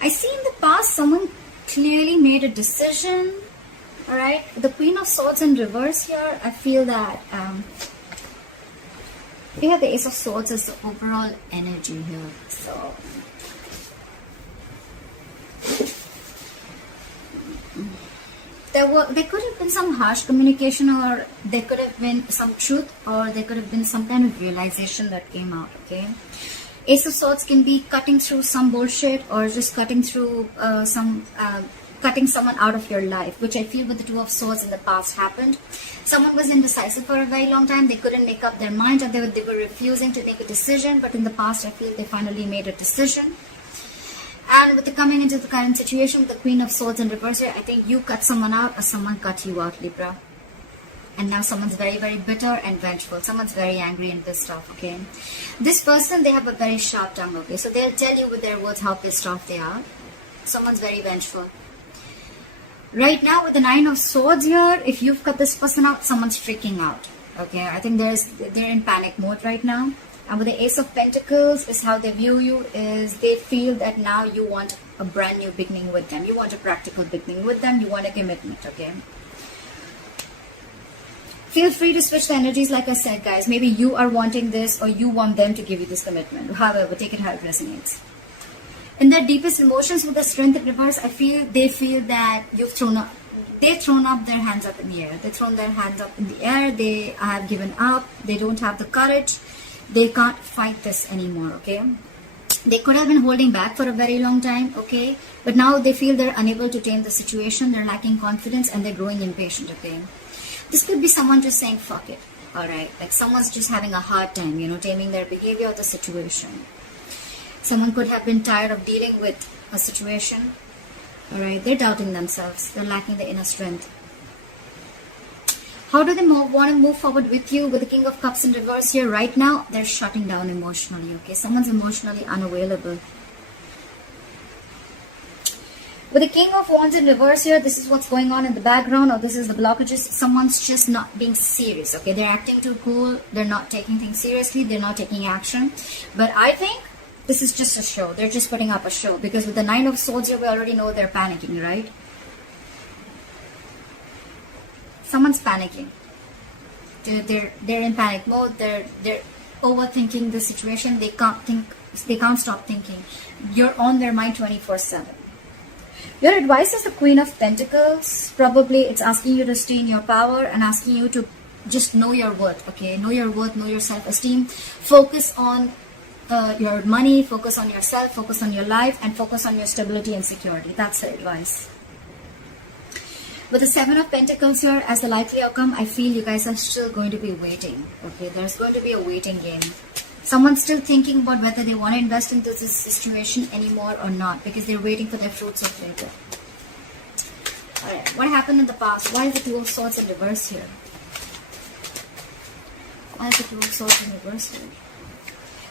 I see in the past someone clearly made a decision. All right, the Queen of Swords in reverse here. I feel that we have the Ace of Swords as the overall energy here. So there could have been some harsh communication, or there could have been some truth, or there could have been some kind of realization that came out. Okay, Ace of Swords can be cutting through some bullshit, or just cutting through cutting someone out of your life, which I feel with the Two of Swords in the past happened. Someone was indecisive for a very long time. They couldn't make up their mind, or they were refusing to make a decision. But in the past, I feel they finally made a decision. And with the coming into the current situation with the Queen of Swords in reverse here, I think you cut someone out, or someone cut you out, Libra. And now someone's very, very bitter and vengeful. Someone's very angry and pissed off, okay? This person, they have a very sharp tongue, okay? So they'll tell you with their words how pissed off they are. Someone's very vengeful. Right now, with the Nine of Swords here, if you've cut this person out, someone's freaking out, okay? I think they're in panic mode right now. And with the Ace of Pentacles, is how they view you, is they feel that now you want a brand new beginning with them. You want a practical beginning with them. You want a commitment, okay? Feel free to switch the energies, like I said, guys. Maybe you are wanting this, or you want them to give you this commitment. However, take it how it resonates. In their deepest emotions, with the Strength in reverse, I feel they feel that they've thrown up their hands up in the air. They've thrown their hands up in the air. They have given up. They don't have the courage. They can't fight this anymore, okay? They could have been holding back for a very long time, okay? But now they feel they're unable to tame the situation. They're lacking confidence, and they're growing impatient, okay? This could be someone just saying, fuck it, all right? Like someone's just having a hard time, taming their behavior or the situation. Someone could have been tired of dealing with a situation, all right? They're doubting themselves. They're lacking the inner strength. How do they want to move forward with you? With the King of Cups in reverse here, right now, they're shutting down emotionally, okay? Someone's emotionally unavailable. With the King of Wands in reverse here, this is what's going on in the background, or this is the blockages. Someone's just not being serious, okay? They're acting too cool. They're not taking things seriously. They're not taking action. But I think this is just a show. They're just putting up a show, because with the Nine of Swords here, we already know they're panicking, right? Someone's panicking. They're in panic mode. They're overthinking the situation. They can't think. They can't stop thinking. You're on their mind 24/7. Your advice is the Queen of Pentacles. Probably it's asking you to stay in your power and asking you to just know your worth. Okay, know your worth, know your self-esteem. Focus on your money. Focus on yourself. Focus on your life, and focus on your stability and security. That's the advice. With the Seven of Pentacles here as the likely outcome, I feel you guys are still going to be waiting. Okay, there's going to be a waiting game. Someone's still thinking about whether they want to invest into this situation anymore or not, because they're waiting for their fruits of labor. Alright, what happened in the past? Why is the Two of Swords in reverse here? Why is the Two of Swords in reverse here?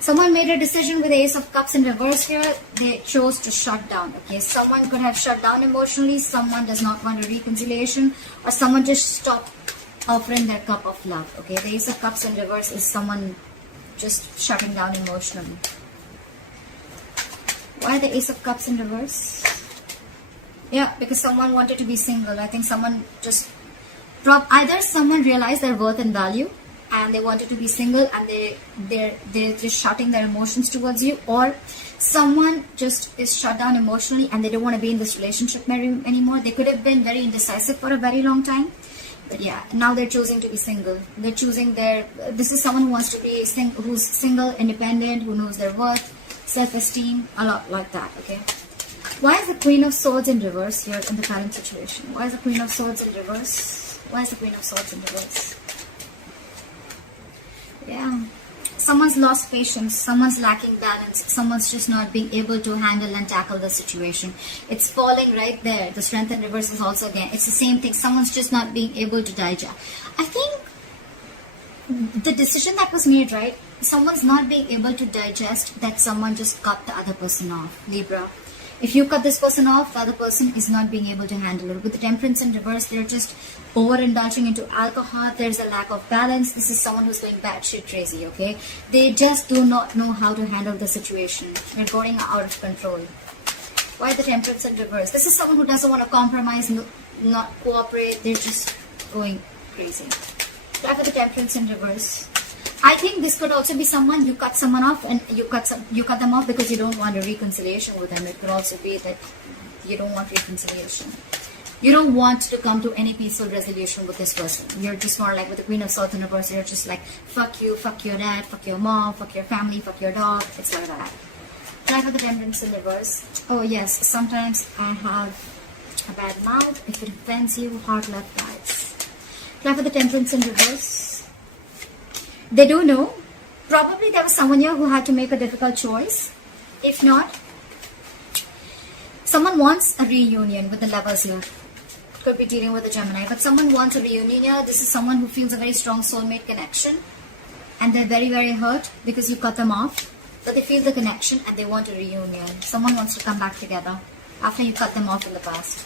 Someone made a decision with the Ace of Cups in reverse here. They chose to shut down. Okay, someone could have shut down emotionally. Someone does not want a reconciliation, or someone just stopped offering their cup of love. Okay, the Ace of Cups in reverse is someone just shutting down emotionally. Why the Ace of Cups in reverse? Yeah, because someone wanted to be single. I think someone just either someone realized their worth and value, and they wanted to be single, and they're just shutting their emotions towards you, or someone just is shut down emotionally and they don't want to be in this relationship anymore. They could have been very indecisive for a very long time, but yeah, now they're choosing to be single. They're choosing this is someone who wants to be who's single, independent, who knows their worth, self-esteem, a lot like that. Okay, why is the Queen of Swords in reverse here in the current situation? Why is the Queen of Swords in reverse? Why is the Queen of Swords in reverse? Yeah, someone's lost patience, someone's lacking balance, someone's just not being able to handle and tackle the situation. It's falling right there. The Strength in reverse is also, again, it's the same thing. Someone's just not being able to digest. I think the decision that was made, right? Someone's not being able to digest that someone just cut the other person off, Libra. If you cut this person off, the other person is not being able to handle it. With the Temperance in reverse, they're just overindulging into alcohol. There's a lack of balance. This is someone who's going batshit crazy, okay? They just do not know how to handle the situation. They're going out of control. Why the Temperance in reverse? This is someone who doesn't want to compromise, not cooperate. They're just going crazy. Why for the Temperance in reverse? I think this could also be someone, you cut someone off and you cut them off because you don't want a reconciliation with them. It could also be that you don't want reconciliation. You don't want to come to any peaceful resolution with this person. You're just more like with the Queen of Swords in reverse, you're just like, fuck you, fuck your dad, fuck your mom, fuck your family, fuck your dog. It's like that. Try for the Temperance in reverse. Oh yes, sometimes I have a bad mouth. If it offends you, hard luck, guys. Try for the Temperance in reverse. They do know. Probably there was someone here who had to make a difficult choice. If not, someone wants a reunion with the Lovers here. Could be dealing with a Gemini, but someone wants a reunion here. This is someone who feels a very strong soulmate connection, and they're very, very hurt because you cut them off. But they feel the connection and they want a reunion. Someone wants to come back together after you cut them off in the past.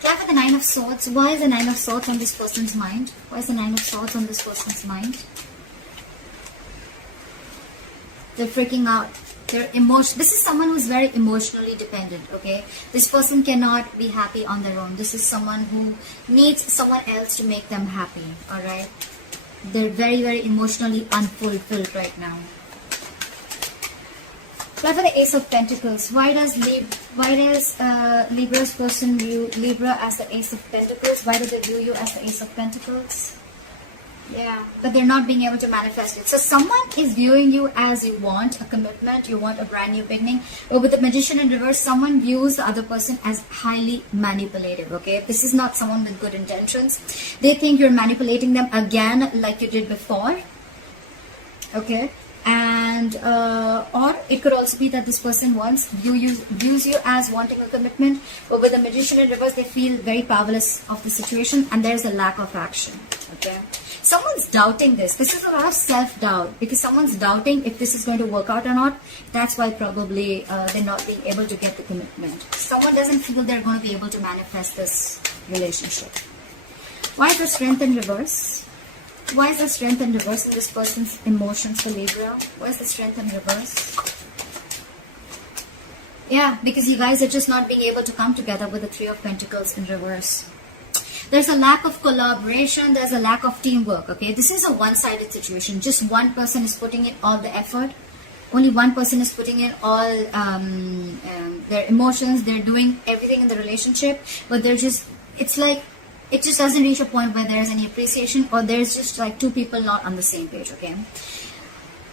Try for the Nine of Swords. Why is the Nine of Swords on this person's mind? Why is the Nine of Swords on this person's mind? They're freaking out. This is someone who's very emotionally dependent, okay? This person cannot be happy on their own. This is someone who needs someone else to make them happy, alright? They're very, very emotionally unfulfilled right now. Try for the Ace of Pentacles. Why does Libra's person view Libra as the Ace of Pentacles? Why do they view you as the Ace of Pentacles? Yeah, but they're not being able to manifest it. So someone is viewing you as you want a commitment, you want a brand new beginning. But with the Magician in reverse, someone views the other person as highly manipulative, okay? This is not someone with good intentions. They think you're manipulating them again like you did before, okay? And or it could also be that this person views you as wanting a commitment, but with the Magician in reverse, they feel very powerless of the situation and there's a lack of action, okay? Someone's doubting this. This is a lot of self-doubt because someone's doubting if this is going to work out or not. That's why probably they're not being able to get the commitment. Someone doesn't feel they're going to be able to manifest this relationship. Why is the Strength in reverse? Why is the Strength in reverse in this person's emotions for Libra? Why is the Strength in reverse? Yeah, because you guys are just not being able to come together with the Three of Pentacles in reverse. There's a lack of collaboration. There's a lack of teamwork, okay? This is a one-sided situation. Just one person is putting in all the effort. Only one person is putting in all their emotions. They're doing everything in the relationship. But they're just, it's like, it just doesn't reach a point where there's any appreciation or there's just like two people not on the same page, okay?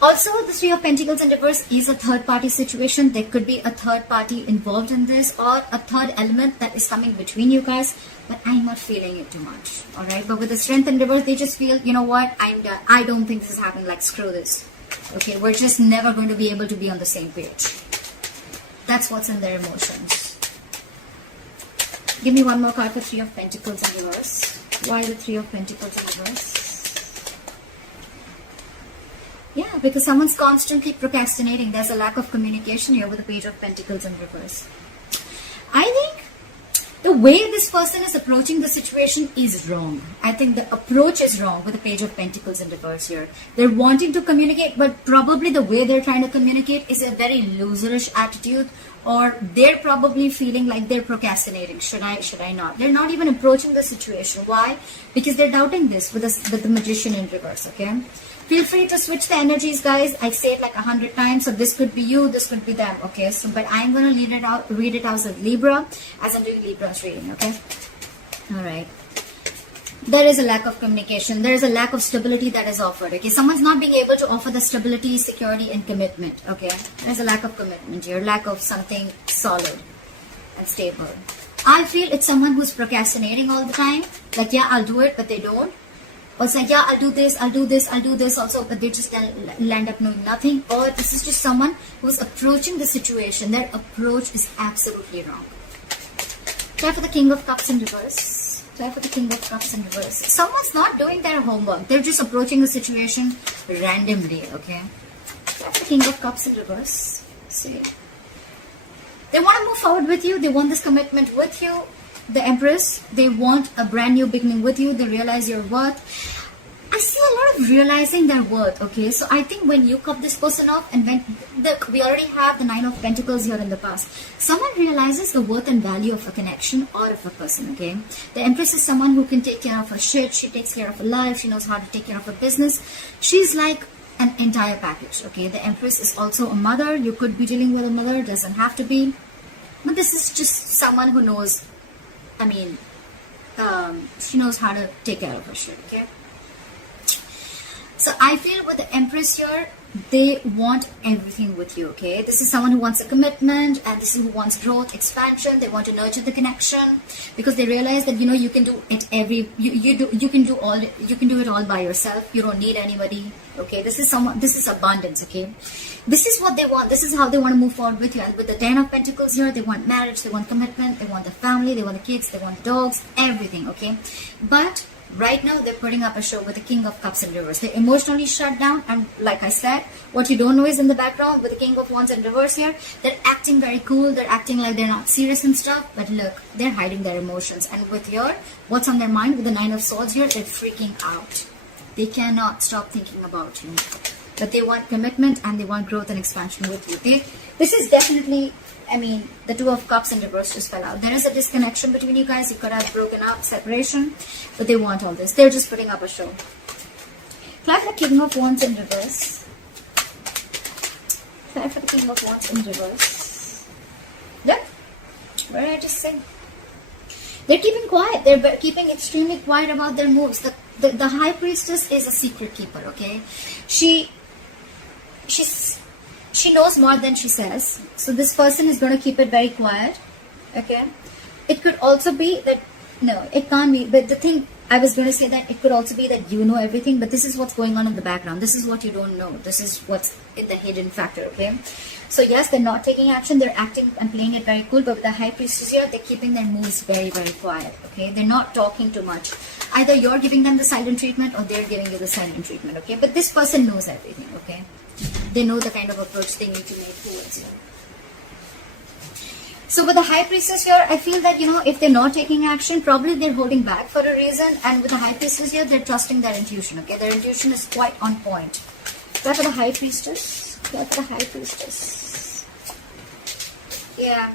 Also, the Three of Pentacles in reverse is a third-party situation. There could be a third party involved in this or a third element that is coming between you guys. But I'm not feeling it too much, alright? But with the Strength in reverse, they just feel, you know what, I'm done. I don't think this is happening, like screw this. Okay, we're just never going to be able to be on the same page. That's what's in their emotions. Give me one more card for Three of Pentacles in reverse. Why the Three of Pentacles in reverse? Yeah, because someone's constantly procrastinating. There's a lack of communication here with the Page of Pentacles in reverse. I think the way this person is approaching the situation is wrong. I think the approach is wrong with the Page of Pentacles in reverse here. They're wanting to communicate, but probably the way they're trying to communicate is a very loserish attitude, or they're probably feeling like they're procrastinating. Should I not? They're not even approaching the situation. Why? Because they're doubting this with the Magician in reverse, okay? Feel free to switch the energies, guys. I say it like 100 times. So this could be you, this could be them, okay? So, but I'm going to read it out as Libra, as I'm doing Libra's reading, okay? All right. There is a lack of communication. There is a lack of stability that is offered, okay? Someone's not being able to offer the stability, security, and commitment, okay? There's a lack of commitment here, lack of something solid and stable. I feel it's someone who's procrastinating all the time. Like, yeah, I'll do it, but they don't. Or say, yeah, I'll do this also, but they just land up knowing nothing. Or this is just someone who's approaching the situation. Their approach is absolutely wrong. Try for the King of Cups in reverse. Try for the King of Cups in reverse. Someone's not doing their homework. They're just approaching the situation randomly, okay? Try for the King of Cups in reverse. See. They want to move forward with you. They want this commitment with you. The Empress, they want a brand new beginning with you. They realize your worth. I see a lot of realizing their worth, okay? So I think when you cut this person off, and when we already have the Nine of Pentacles here in the past, someone realizes the worth and value of a connection or of a person, okay? The Empress is someone who can take care of her shit, she takes care of her life, she knows how to take care of her business. She's like an entire package, okay? The Empress is also a mother. You could be dealing with a mother, doesn't have to be. But this is just someone who knows, I mean, she knows how to take care of her shit, okay? So I feel with the Empress here, they want everything with you, okay? This is someone who wants a commitment, and this is who wants growth, expansion. They want to nurture the connection because they realize that, you know, you can do it you can do it all by yourself. You don't need anybody, okay? This is abundance, okay? This is what they want. This is how they want to move forward with you. And with the Ten of Pentacles here, they want marriage, they want commitment, they want the family, they want the kids, they want dogs, everything, okay? But right now, they're putting up a show with the King of Cups in reverse. They're emotionally shut down, and like I said, what you don't know is in the background with the King of Wands in reverse here, they're acting very cool, they're acting like they're not serious and stuff, but look, they're hiding their emotions. And with your, what's on their mind with the Nine of Swords here, they're freaking out. They cannot stop thinking about you. But they want commitment and they want growth and expansion with you. This is definitely, I mean, the Two of Cups in reverse just fell out. There is a disconnection between you guys. You could have broken up, separation, but they want all this. They're just putting up a show. Apply for the King of Wands in reverse. Apply for the King of Wands in reverse. Yep. What did I just say? They're keeping quiet. They're keeping extremely quiet about their moves. The High Priestess is a secret keeper, okay? She knows more than she says. So this person is going to keep it very quiet, okay? It could also be that, no, it can't be. But the thing, I was going to say that it could also be that you know everything, but this is what's going on in the background. This is what you don't know. This is what's in the hidden factor, okay? So yes, they're not taking action. They're acting and playing it very cool. But with the High Priestess here, they're keeping their moves very, very quiet, okay? They're not talking too much. Either you're giving them the silent treatment or they're giving you the silent treatment, okay? But this person knows everything, okay? They know the kind of approach they need to make towards you. So with the High Priestess here, I feel that, you know, if they're not taking action, probably they're holding back for a reason. And with the High Priestess here, they're trusting their intuition, okay? Their intuition is quite on point. Go for the High Priestess. Go for the High Priestess. Yeah.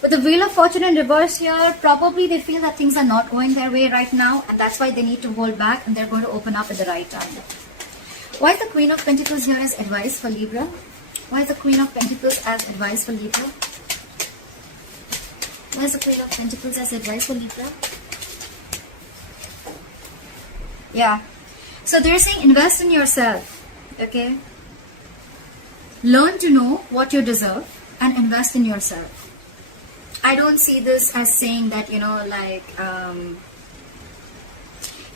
With the Wheel of Fortune in reverse here, probably they feel that things are not going their way right now. And that's why they need to hold back, and they're going to open up at the right time. Why is the Queen of Pentacles here as advice for Libra? Why is the Queen of Pentacles as advice for Libra? Why is the Queen of Pentacles as advice for Libra? Yeah. So they're saying invest in yourself. Okay? Learn to know what you deserve and invest in yourself. I don't see this as saying that, you know, like,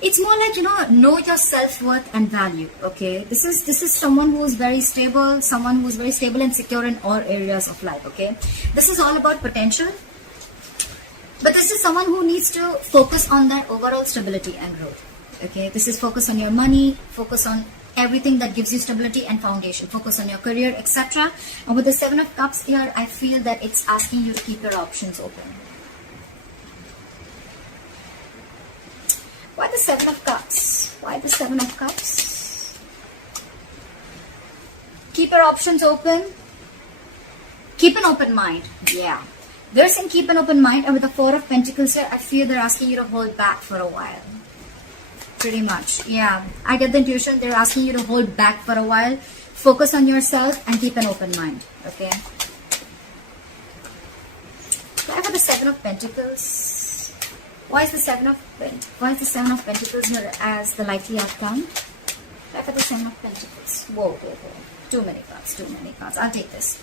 it's more like, you know your self-worth and value, okay? This is someone who's very stable, and secure in all areas of life, okay? This is all about potential. But this is someone who needs to focus on their overall stability and growth, okay? This is focus on your money, focus on everything that gives you stability and foundation, focus on your career, etc. And with the Seven of Cups here, I feel that it's asking you to keep your options open. Why the Seven of Cups? Why the Seven of Cups? Keep your options open. Keep an open mind. Yeah. They're saying keep an open mind. And with the Four of Pentacles here, I feel they're asking you to hold back for a while. Pretty much. Yeah. I get the intuition. They're asking you to hold back for a while. Focus on yourself and keep an open mind. Okay. Why for the Seven of Pentacles? Why is the Seven of Pentacles here as the likely outcome? Why for the Seven of Pentacles? Whoa. Too many cards. I'll take this.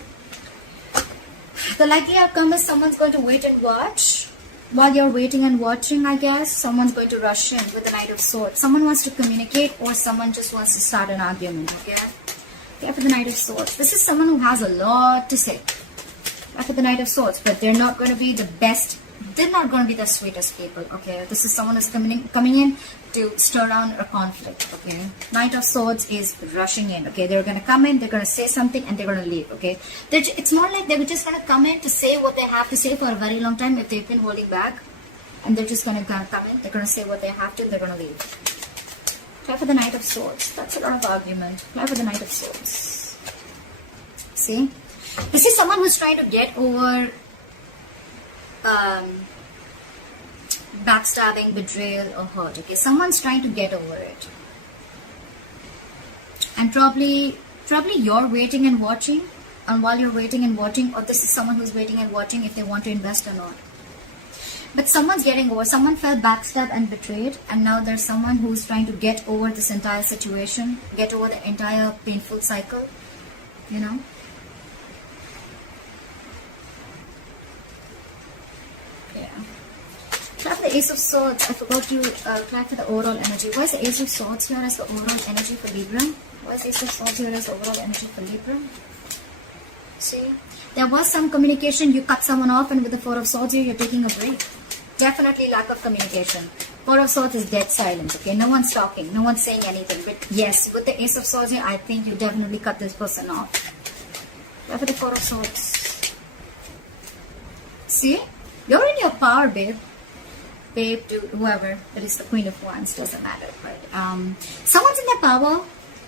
The likely outcome is someone's going to wait and watch. While you're waiting and watching, I guess, someone's going to rush in with the Knight of Swords. Someone wants to communicate or someone just wants to start an argument, okay? Okay, for the Knight of Swords. This is someone who has a lot to say. For the Knight of Swords, but they're not going to be the best. They're not going to be the sweetest people, okay? This is someone who's coming in to stir down a conflict, okay? Knight of Swords is rushing in, okay? They're going to come in, they're going to say something, and they're going to leave, okay? It's more like they're just going to come in to say what they have to say for a very long time if they've been holding back. And they're just going to come in, they're going to say what they have to, and they're going to leave. Try for the Knight of Swords. That's a lot of argument. Try for the Knight of Swords. See? This is someone who's trying to get over backstabbing, betrayal, or hurt. Okay, someone's trying to get over it. And probably you're waiting and watching. And while you're waiting and watching, or this is someone who's waiting and watching if they want to invest or not. But someone's getting over. Someone felt backstabbed and betrayed, and now there's someone who's trying to get over this entire situation, get over the entire painful cycle, you know. Yeah. Try for the Ace of Swords. I forgot to try for the overall energy. Why is the Ace of Swords here as the overall energy for Libra? Why is the Ace of Swords here as the overall energy for Libra? See, there was some communication. You cut someone off, and with the Four of Swords here, you're taking a break. Definitely lack of communication. Four of Swords is dead silence, okay? No one's talking. No one's saying anything. But yes, with the Ace of Swords here, I think you definitely cut this person off. Try for the Four of Swords. See? You're in your power, babe. Babe, to whoever. That is the Queen of Wands. Doesn't matter. But someone's in their power.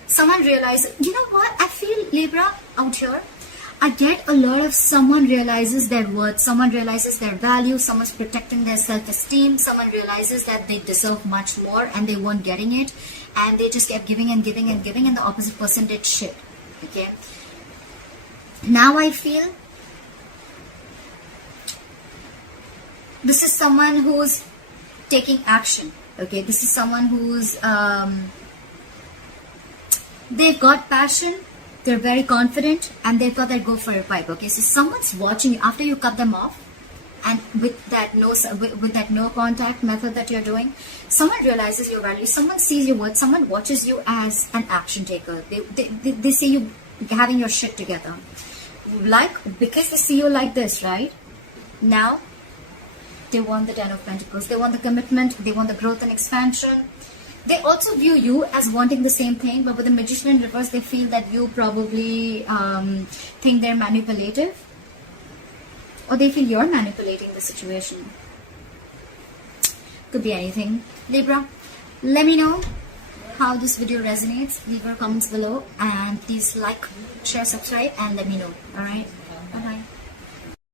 Someone realizes, you know what? I feel, Libra, out here, I get a lot of someone realizes their worth, someone realizes their value, someone's protecting their self-esteem, someone realizes that they deserve much more and they weren't getting it, and they just kept giving and giving and giving, and the opposite person did shit. Okay. Now I feel this is someone who's taking action. Okay, this is someone who's they've got passion. They're very confident, and they thought they'd go for a pipe. Okay, so someone's watching you after you cut them off, and with that no contact method that you're doing, someone realizes your value. Someone sees your worth. Someone watches you as an action taker. They see you having your shit together, because they see you like this, right? Now, they want the Ten of Pentacles. They want the commitment. They want the growth and expansion. They also view you as wanting the same thing, but with the Magician in reverse, they feel that you probably think they're manipulative, or they feel you're manipulating the situation. Could be anything. Libra, let me know how this video resonates. Leave your comments below, and please like, share, subscribe, and let me know. Alright?